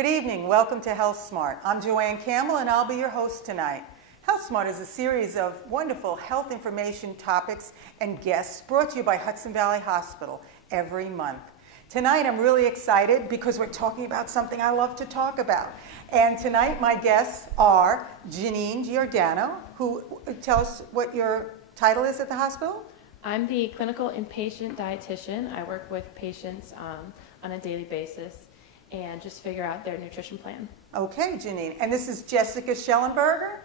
Good evening. Welcome to Health Smart. I'm Joanne Campbell, and I'll be your host tonight. Health Smart is a series of wonderful health information topics and guests brought to you by Hudson Valley Hospital every month. Tonight, I'm really excited because we're talking about something I love to talk about. And tonight, my guests are Janine Giordano, who tell us what your title is at the hospital. I'm the clinical inpatient dietitian. I work with patients on a daily basis and just figure out their nutrition plan. Okay, Janine. And this is Jessica Schellenberger.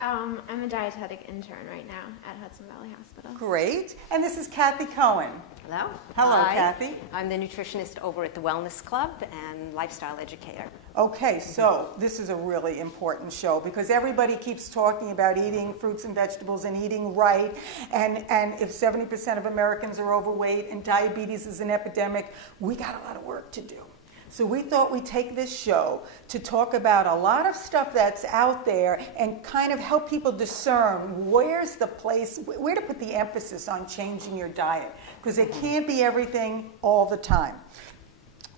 I'm a dietetic intern right now at Hudson Valley Hospital. Great. And this is Kathy Cohen. Hello. Hello, Hi. Kathy. I'm the nutritionist over at the Wellness Club and lifestyle educator. Okay, so this is a really important show because everybody keeps talking about eating fruits and vegetables and eating right, and if 70% of Americans are overweight and diabetes is an epidemic, we got a lot of work to do. So we thought we'd take this show to talk about a lot of stuff that's out there and kind of help people discern where's the place, where to put the emphasis on changing your diet, because it can't be everything all the time.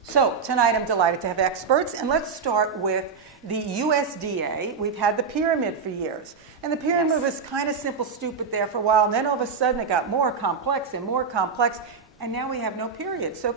So tonight I'm delighted to have experts, and let's start with the USDA. We've had the pyramid for years, and the pyramid was kind of simple, stupid there for a while, and then all of a sudden it got more complex and more complex. And now we have no pyramid. So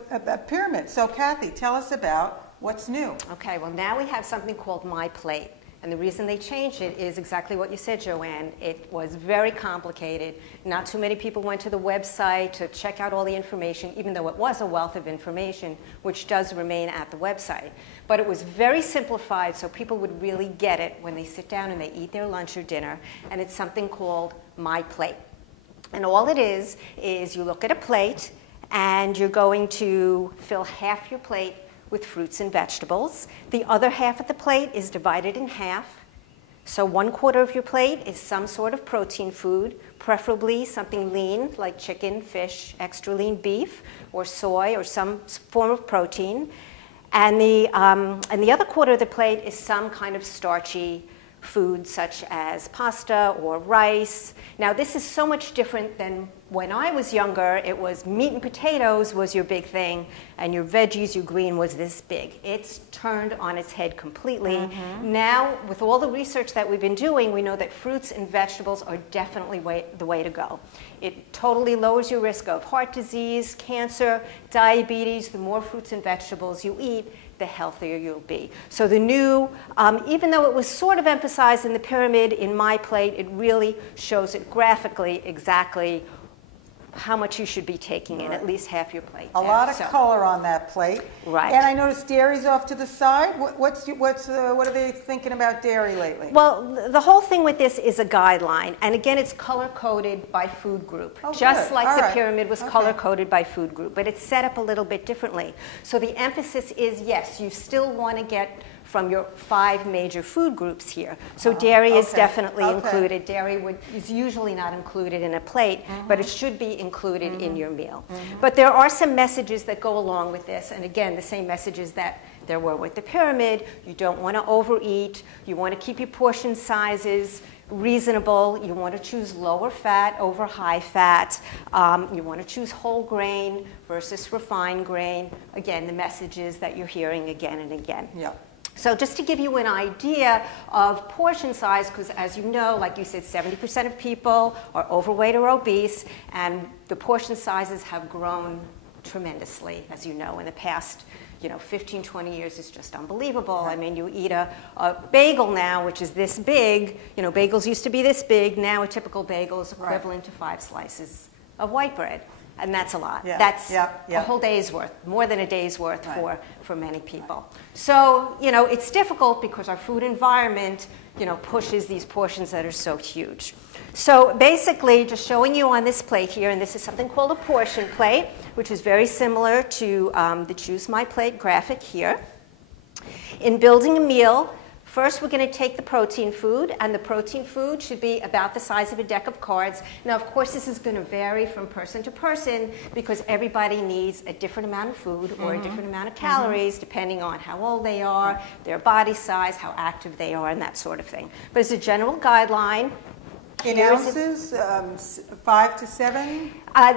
Kathy, tell us about what's new. Okay, well now we have something called My Plate. And the reason they changed it is exactly what you said, Joanne. It was very complicated. Not too many people went to the website to check out all the information, even though it was a wealth of information, which does remain at the website. But it was very simplified so people would really get it when they sit down and they eat their lunch or dinner. And it's something called My Plate. And all it is you look at a plate, and you're going to fill half your plate with fruits and vegetables. The other half of the plate is divided in half. So 1/4 of your plate is some sort of protein food, preferably something lean like chicken, fish, extra lean beef, or soy, or some form of protein. And the other 1/4 of the plate is some kind of starchy food such as pasta or rice. Now this is so much different than when I was younger. It was meat and potatoes was your big thing, and your veggies, your green was this big. It's turned on its head completely. Now with all the research that we've been doing, we know that fruits and vegetables are definitely the way to go. It totally lowers your risk of heart disease, cancer, diabetes. The more fruits and vegetables you eat, the healthier you'll be. So the new, even though it was sort of emphasized in the pyramid, in My Plate, it really shows it graphically exactly how much you should be taking in, at least half your plate. A lot of color on that plate. Right. And I noticed dairy's off to the side. What are they thinking about dairy lately? Well, the whole thing with this is a guideline. And again, it's color-coded by food group. Just good. like All the right. pyramid was color-coded by food group. But it's set up a little bit differently. So the emphasis is, yes, you still want to get from your 5 major food groups here. So dairy is definitely included. Dairy is usually not included in a plate, but it should be included in your meal. But there are some messages that go along with this, and again, the same messages that there were with the pyramid. You don't want to overeat. You want to keep your portion sizes reasonable. You want to choose lower fat over high fat. You want to choose whole grain versus refined grain. Again, the messages that you're hearing again and again. Yeah. So just to give you an idea of portion size, because as you know, like you said, 70% of people are overweight or obese, and the portion sizes have grown tremendously, as you know, in the past 15, 20 years. Is just unbelievable. I mean, you eat a bagel now, which is this big. Bagels used to be this big. Now a typical bagel is equivalent to 5 slices of white bread. And that's a lot. That's a whole day's worth, more than a day's worth for many people. So, it's difficult because our food environment, pushes these portions that are so huge. So basically, just showing you on this plate here, and this is something called a portion plate, which is very similar to the Choose My Plate graphic here. In building a meal, first, we're going to take the protein food, and the protein food should be about the size of a deck of cards. Now, of course, this is going to vary from person to person because everybody needs a different amount of food or a different amount of calories depending on how old they are, their body size, how active they are, and that sort of thing. But as a general guideline, In ounces, 5 to 7?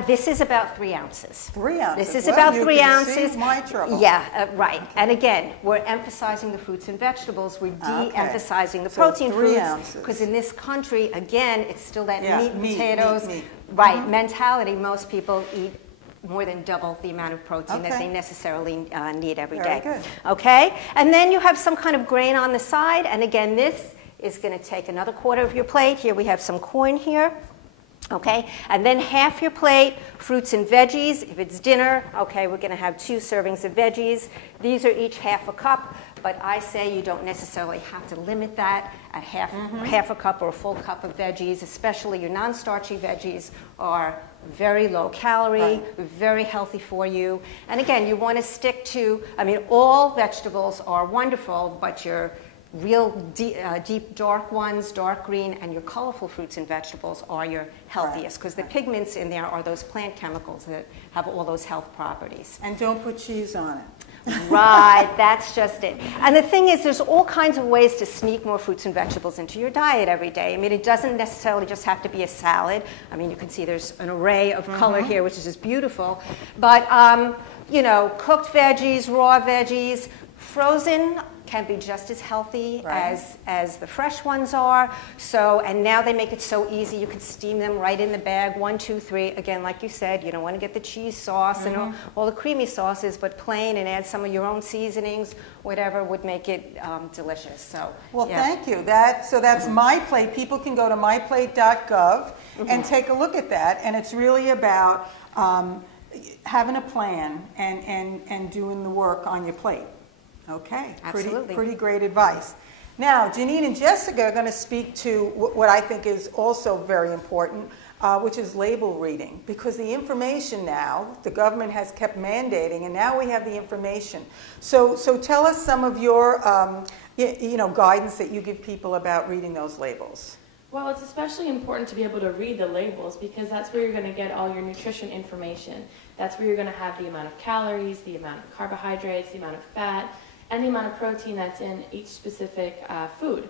This is about 3 ounces. 3 ounces. This is about 3 ounces. See my trouble. Yeah, right. And again, we're emphasizing the fruits and vegetables. We're de-emphasizing the protein so 3 foods. ounces. Because in this country, again, it's still that meat, potatoes, meat. right, mentality. Most people eat more than double the amount of protein that they necessarily need every day. Very good. Okay? And then you have some kind of grain on the side. And again, this is going to take another quarter of your plate. Here we have some corn here. Okay, and then half your plate, fruits and veggies. If it's dinner, okay, we're going to have 2 servings of veggies. These are each half a cup, but I say you don't necessarily have to limit that at half a cup or a full cup of veggies, especially your non-starchy veggies are very low calorie, very healthy for you. And again, you want to stick to, I mean, all vegetables are wonderful, but your real deep dark ones, dark green, and your colorful fruits and vegetables are your healthiest, because the pigments in there are those plant chemicals that have all those health properties. And don't put cheese on it. Right, that's just it. And the thing is, there's all kinds of ways to sneak more fruits and vegetables into your diet every day. I mean, it doesn't necessarily just have to be a salad. I mean, you can see there's an array of color here, which is just beautiful. But, you know, cooked veggies, raw veggies, frozen can be just as healthy as the fresh ones are. So, and now they make it so easy. You can steam them right in the bag, 1, 2, 3. Again, like you said, you don't want to get the cheese sauce and all the creamy sauces, but plain, and add some of your own seasonings, whatever would make it delicious. So, well, thank you. So that's My Plate. People can go to myplate.gov and take a look at that. And it's really about having a plan and doing the work on your plate. Okay, pretty great advice. Now, Janine and Jessica are going to speak to what I think is also very important, which is label reading. Because the information now, the government has kept mandating, and now we have the information. So tell us some of your guidance that you give people about reading those labels. Well, it's especially important to be able to read the labels, because that's where you're going to get all your nutrition information. That's where you're going to have the amount of calories, the amount of carbohydrates, the amount of fat, and the amount of protein that's in each specific food.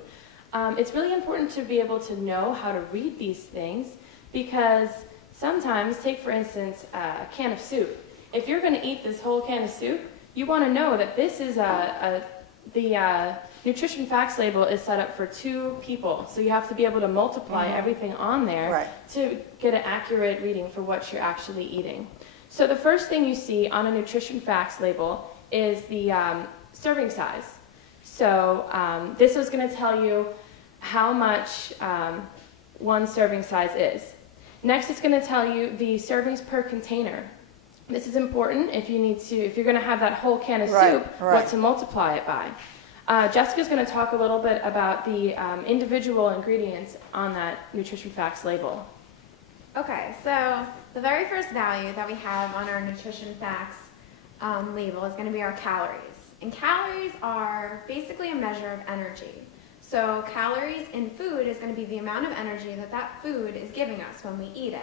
It's really important to be able to know how to read these things, because sometimes, take for instance a can of soup. If you're going to eat this whole can of soup, you want to know that this is the nutrition facts label is set up for 2 people. So you have to be able to multiply everything on there to get an accurate reading for what you're actually eating. So the first thing you see on a nutrition facts label is the serving size. So this is going to tell you how much one serving size is. Next, it's going to tell you the servings per container. This is important if you're going to have that whole can of soup, what to multiply it by. Jessica's going to talk a little bit about the individual ingredients on that nutrition facts label. Okay, so the very first value that we have on our nutrition facts label is going to be our calories. And calories are basically a measure of energy. So calories in food is going to be the amount of energy that food is giving us when we eat it.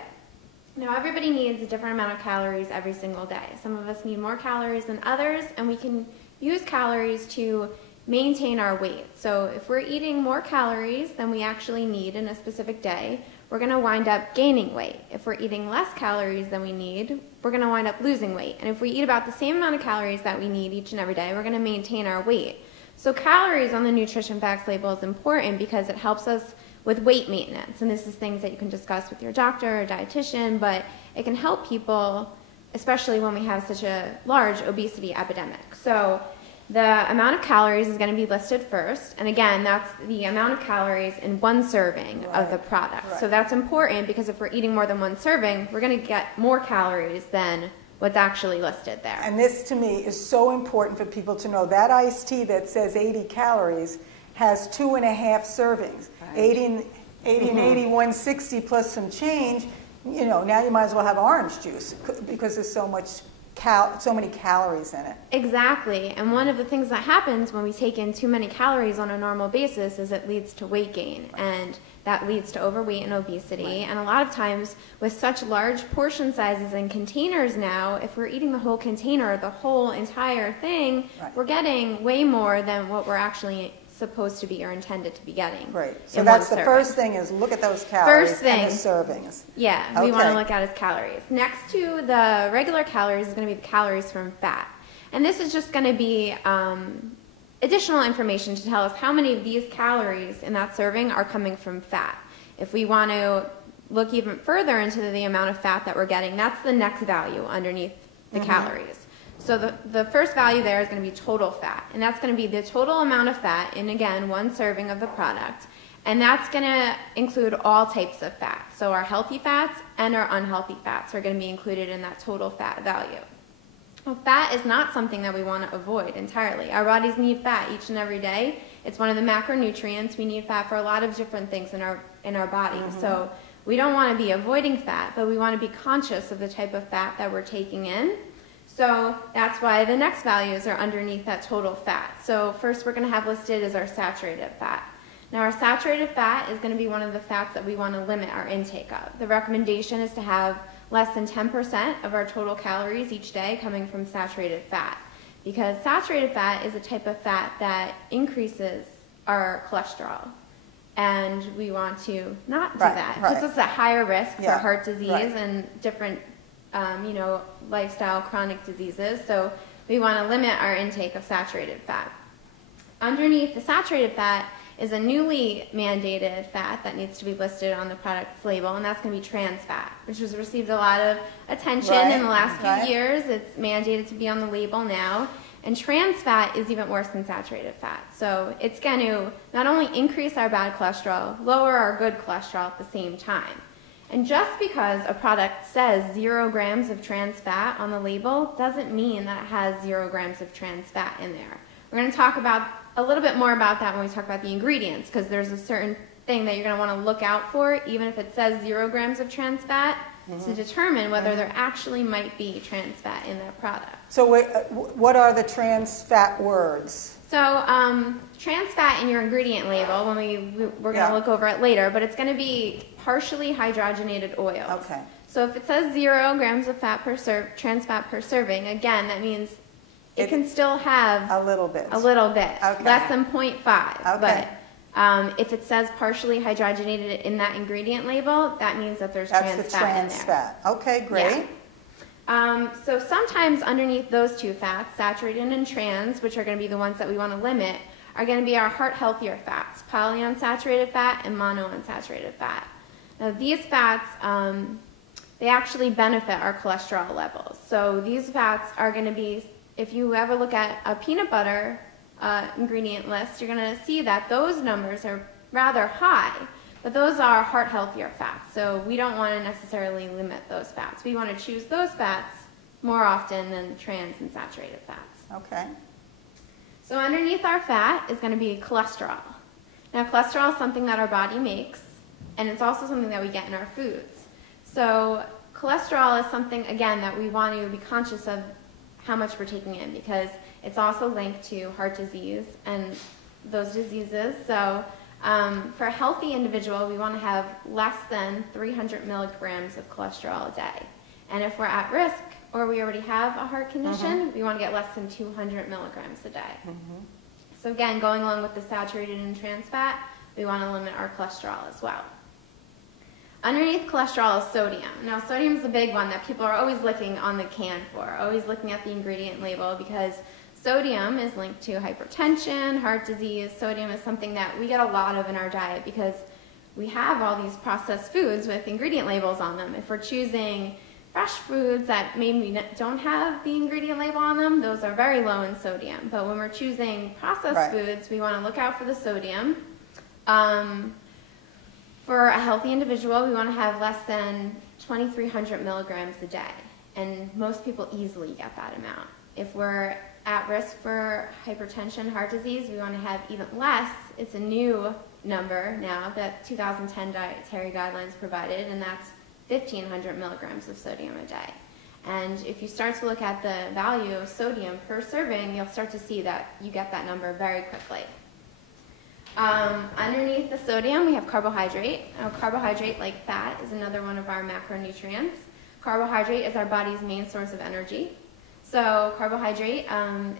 Now, everybody needs a different amount of calories every single day. Some of us need more calories than others, and we can use calories to maintain our weight. So if we're eating more calories than we actually need in a specific day, we're going to wind up gaining weight. If we're eating less calories than we need, we're going to wind up losing weight. And if we eat about the same amount of calories that we need each and every day, we're going to maintain our weight. So calories on the nutrition facts label is important because it helps us with weight maintenance. And this is things that you can discuss with your doctor or dietitian, but it can help people, especially when we have such a large obesity epidemic. So the amount of calories is going to be listed first. And again, that's the amount of calories in one serving of the product. So that's important because if we're eating more than one serving, we're going to get more calories than what's actually listed there. And this, to me, is so important for people to know. That iced tea that says 80 calories has 2.5 servings. 80 and 80, 160 plus some change. You know, now you might as well have orange juice because there's so many calories in it. Exactly. And one of the things that happens when we take in too many calories on a normal basis is it leads to weight gain. And that leads to overweight and obesity. And a lot of times with such large portion sizes and containers now, if we're eating the whole container, the whole entire thing, we're getting way more than what we're actually supposed to be or intended to be getting. Great. So in that's one the serving. first thing is look at those calories First thing. and the servings. Yeah, Okay. we want to look at is calories. Next to the regular calories is going to be the calories from fat. And this is just going to be additional information to tell us how many of these calories in that serving are coming from fat. If we want to look even further into the amount of fat that we're getting, that's the next value underneath the calories. So the first value there is going to be total fat, and that's going to be the total amount of fat in, again, one serving of the product. And that's going to include all types of fat. So our healthy fats and our unhealthy fats are going to be included in that total fat value. Well, fat is not something that we want to avoid entirely. Our bodies need fat each and every day. It's one of the macronutrients. We need fat for a lot of different things in our body. So we don't want to be avoiding fat, but we want to be conscious of the type of fat that we're taking in. So that's why the next values are underneath that total fat. So first we're going to have listed is our saturated fat. Now our saturated fat is going to be one of the fats that we want to limit our intake of. The recommendation is to have less than 10% of our total calories each day coming from saturated fat, because saturated fat is a type of fat that increases our cholesterol, and we want to not do that. It puts us at higher risk for heart disease and different lifestyle chronic diseases, so we want to limit our intake of saturated fat. Underneath the saturated fat is a newly mandated fat that needs to be listed on the product's label, and that's going to be trans fat, which has received a lot of attention in the last few years. It's mandated to be on the label now, and trans fat is even worse than saturated fat. So it's going to not only increase our bad cholesterol, lower our good cholesterol at the same time. And just because a product says 0 grams of trans fat on the label doesn't mean that it has 0 grams of trans fat in there. We're going to talk about a little bit more about that when we talk about the ingredients, because there's a certain thing that you're going to want to look out for, even if it says 0 grams of trans fat, to determine whether there actually might be trans fat in that product. So what are the trans fat words? So trans fat in your ingredient label, we're going to look over it later, but it's going to be partially hydrogenated oils. Okay. So if it says 0 grams of fat per trans fat per serving, again, that means it can still have a little bit, okay. Less than 0.5. Okay. But if it says partially hydrogenated in that ingredient label, that means that there's trans fat in there. That's the trans fat. Okay, great. Yeah. So sometimes underneath those two fats, saturated and trans, which are going to be the ones that we want to limit, are going to be our heart healthier fats, polyunsaturated fat and monounsaturated fat. Now these fats, they actually benefit our cholesterol levels. So these fats are going to be, if you ever look at a peanut butter ingredient list, you're going to see that those numbers are rather high, but those are heart healthier fats. So we don't want to necessarily limit those fats. We want to choose those fats more often than trans and saturated fats. Okay. So underneath our fat is going to be cholesterol. Now cholesterol is something that our body makes, and it's also something that we get in our foods. So cholesterol is something, again, that we want to be conscious of how much we're taking in, because it's also linked to heart disease and those diseases. So for a healthy individual, we want to have less than 300 milligrams of cholesterol a day. And if we're at risk or we already have a heart condition, we want to get less than 200 milligrams a day. So again, going along with the saturated and trans fat, we want to limit our cholesterol as well. Underneath cholesterol is sodium. Now sodium is the big one that people are always looking on the can for, always looking at the ingredient label, because sodium is linked to hypertension, heart disease. Sodium is something that we get a lot of in our diet because we have all these processed foods with ingredient labels on them. If we're choosing fresh foods that maybe don't have the ingredient label on them, those are very low in sodium. But when we're choosing processed foods, we want to look out for the sodium. For a healthy individual, we want to have less than 2,300 milligrams a day, and most people easily get that amount. If we're at risk for hypertension, heart disease, we want to have even less. It's a new number now that 2010 dietary guidelines provided, and that's 1,500 milligrams of sodium a day. And if you start to look at the value of sodium per serving, you'll start to see that you get that number very quickly. Underneath the sodium, we have carbohydrate. Now, carbohydrate, like fat, is another one of our macronutrients. Carbohydrate is our body's main source of energy. So carbohydrate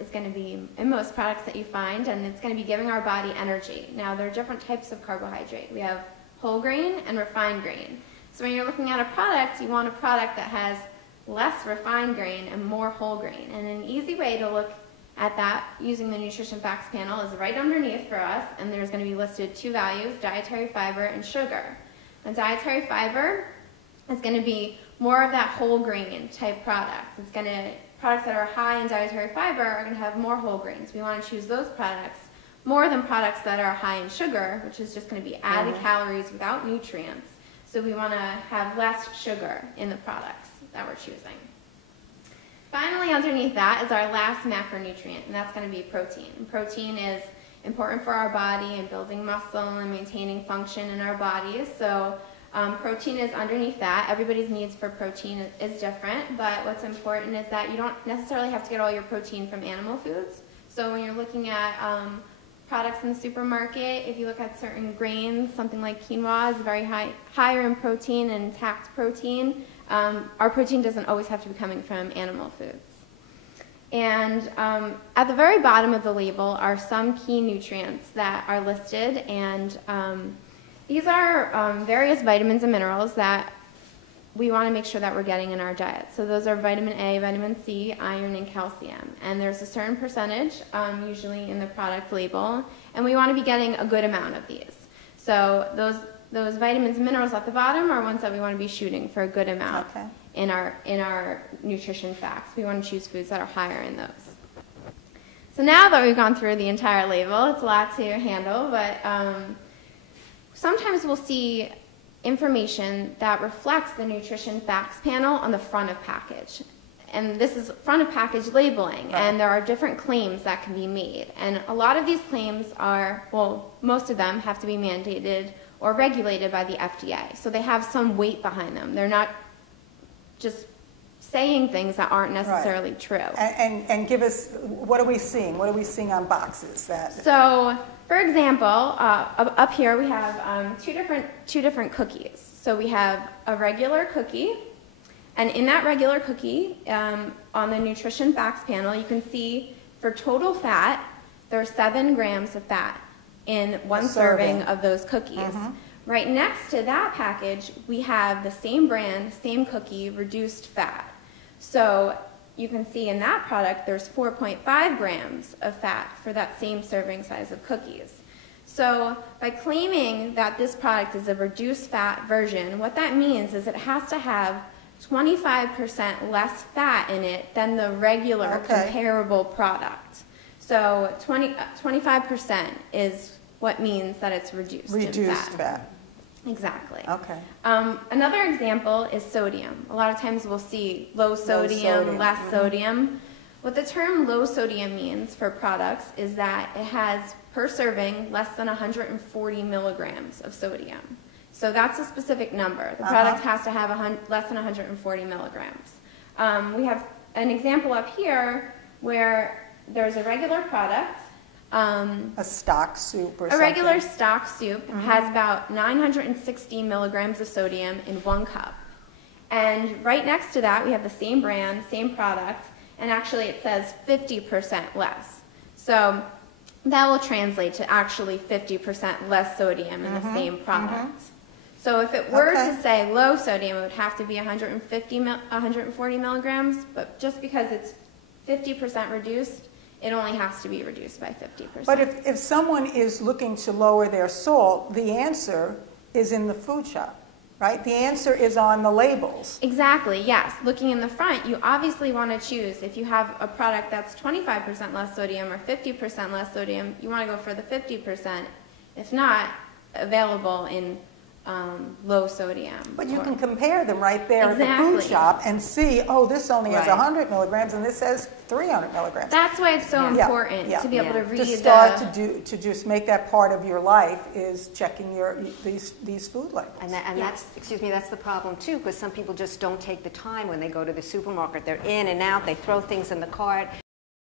is going to be in most products that you find, and it's going to be giving our body energy. Now, there are different types of carbohydrate. We have whole grain and refined grain. So when you're looking at a product, you want a product that has less refined grain and more whole grain. And an easy way to look at that using the Nutrition Facts panel is right underneath for us, and there's going to be listed 2 values, dietary fiber and sugar. And dietary fiber is going to be more of that whole grain type products. Products that are high in dietary fiber are going to have more whole grains. We want to choose those products more than products that are high in sugar, which is just going to be added calories without nutrients. So we want to have less sugar in the products that we're choosing. Finally, underneath that is our last macronutrient, and that's going to be protein. And protein is important for our body and building muscle and maintaining function in our bodies. So protein is underneath that. Everybody's needs for protein is different, but what's important is that you don't necessarily have to get all your protein from animal foods. So when you're looking at products in the supermarket, if you look at certain grains, something like quinoa is very higher in protein and intact protein. Our protein doesn't always have to be coming from animal foods. And at the very bottom of the label are some key nutrients that are listed, and these are various vitamins and minerals that we want to make sure that we're getting in our diet. So those are vitamin A, vitamin C, iron, and calcium. And there's a certain percentage, usually in the product label, and we want to be getting a good amount of these. So those vitamins and minerals at the bottom are ones that we want to be shooting for a good amount in our nutrition facts. We want to choose foods that are higher in those. So now that we've gone through the entire label, it's a lot to handle, but sometimes we'll see information that reflects the nutrition facts panel on the front of package. And this is front of package labeling, and there are different claims that can be made. And a lot of these claims are, well, most of them have to be mandated or regulated by the FDA. So they have some weight behind them. They're not just saying things that aren't necessarily true. And give us, what are we seeing? What are we seeing on boxes? So, for example, up here we have two different cookies. So we have a regular cookie, and in that regular cookie, on the Nutrition Facts panel, you can see for total fat, there's 7 grams of fat in one serving of those cookies. Right next to that package, we have the same brand, same cookie, reduced fat. So you can see in that product, there's 4.5 grams of fat for that same serving size of cookies. So by claiming that this product is a reduced fat version, what that means is it has to have 25% less fat in it than the regular comparable product. So 25% is what means that it's reduced in fat. Exactly. Okay. Another example is sodium. A lot of times we'll see low sodium, less sodium. What the term low sodium means for products is that it has, per serving, less than 140 milligrams of sodium. So that's a specific number. The product has to have less than 140 milligrams. We have an example up here where there's a regular product. A stock soup or something. A regular stock soup has about 960 milligrams of sodium in 1 cup. And right next to that, we have the same brand, same product, and actually it says 50% less. So that will translate to actually 50% less sodium in the same product. So if it were to say low sodium, it would have to be 140 milligrams, but just because it's 50% reduced, it only has to be reduced by 50%. But if someone is looking to lower their salt, the answer is in the food shop, right? The answer is on the labels. Exactly, yes. Looking in the front, you obviously want to choose, if you have a product that's 25% less sodium or 50% less sodium, you want to go for the 50%. If not, available in low sodium. But you can compare them right there at the food shop and see, oh, this only has 100 milligrams and this has 300 milligrams. That's why it's so important to be able to read to start to just make that part of your life is checking these food labels. And that's, excuse me, that's the problem too, because some people just don't take the time when they go to the supermarket. They're in and out, they throw things in the cart,